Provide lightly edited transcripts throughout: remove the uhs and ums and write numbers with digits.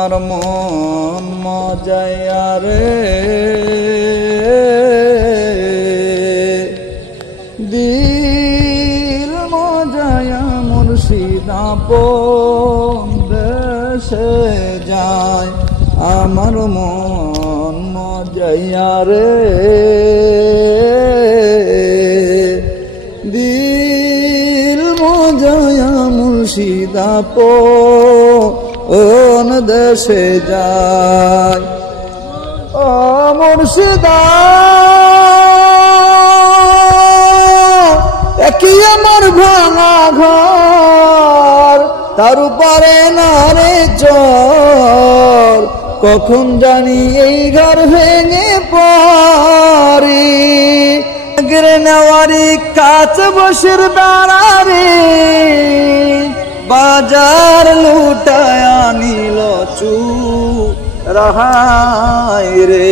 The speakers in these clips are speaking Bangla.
আর মন মজায়া রে দিল মজায়া মুর্শিদ আপন দেশে যায় আমার মন মজায়া রে দিল মজায়া মুর্শিদ আপন দেশে যায় ও মুর্শিদা একই আমার ভাঙা ঘর তার উপরে না রে চর কখন জানি এই ঘর ভেঙে পড়ি গিরে নেওয়ারি কাছ বসের দাঁড়ারে বাজার লুটায়া নিল চু রাহাই রে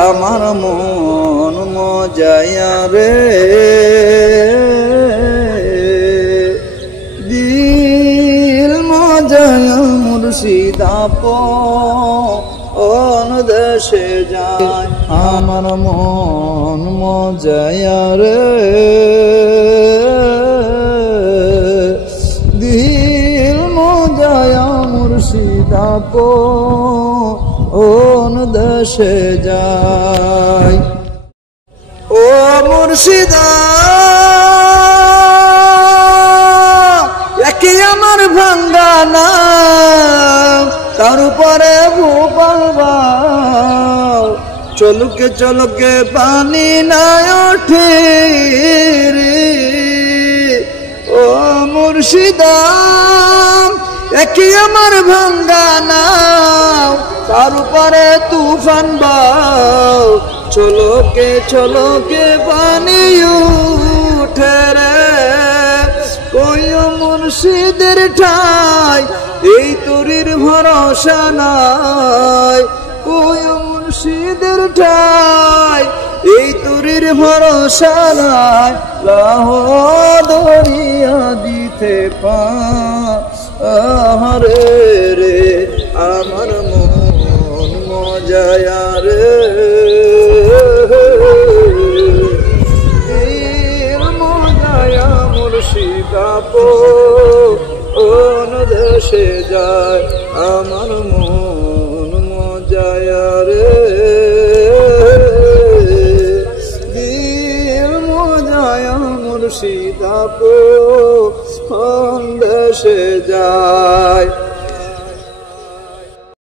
আমার মন মজায়া রে দিল মজায়া মুর্শিদ আপন দেশে যায় আমার মন মজায়া রে দিল মজায়া মুর্শিদ আপন দেশে যায় ও মুর্শিদা একই আমার ভাঙ্গা না তার উপরে ভূপাল চলুকে চলুকে পানি না ওঠে রে ও মুর্শিদা একই আমার ভাঙ্গা নাও তার উপরে তুফান বাও চলকে পানি উঠে রে কই মুর্শিদের ঠাই এই তরির ভরসা নাই কই মুর্শিদের ঠাই এই তরির ভরসা নাই লাহ দরিয়া দিতে পারে রে আমার মন মজায়া রে দিল মজায়া মুর্শিদ আপন দেশে যায় আমার মন মজায়া রে দিল মজায়া মুর্শিদ আপন দেশে যায়।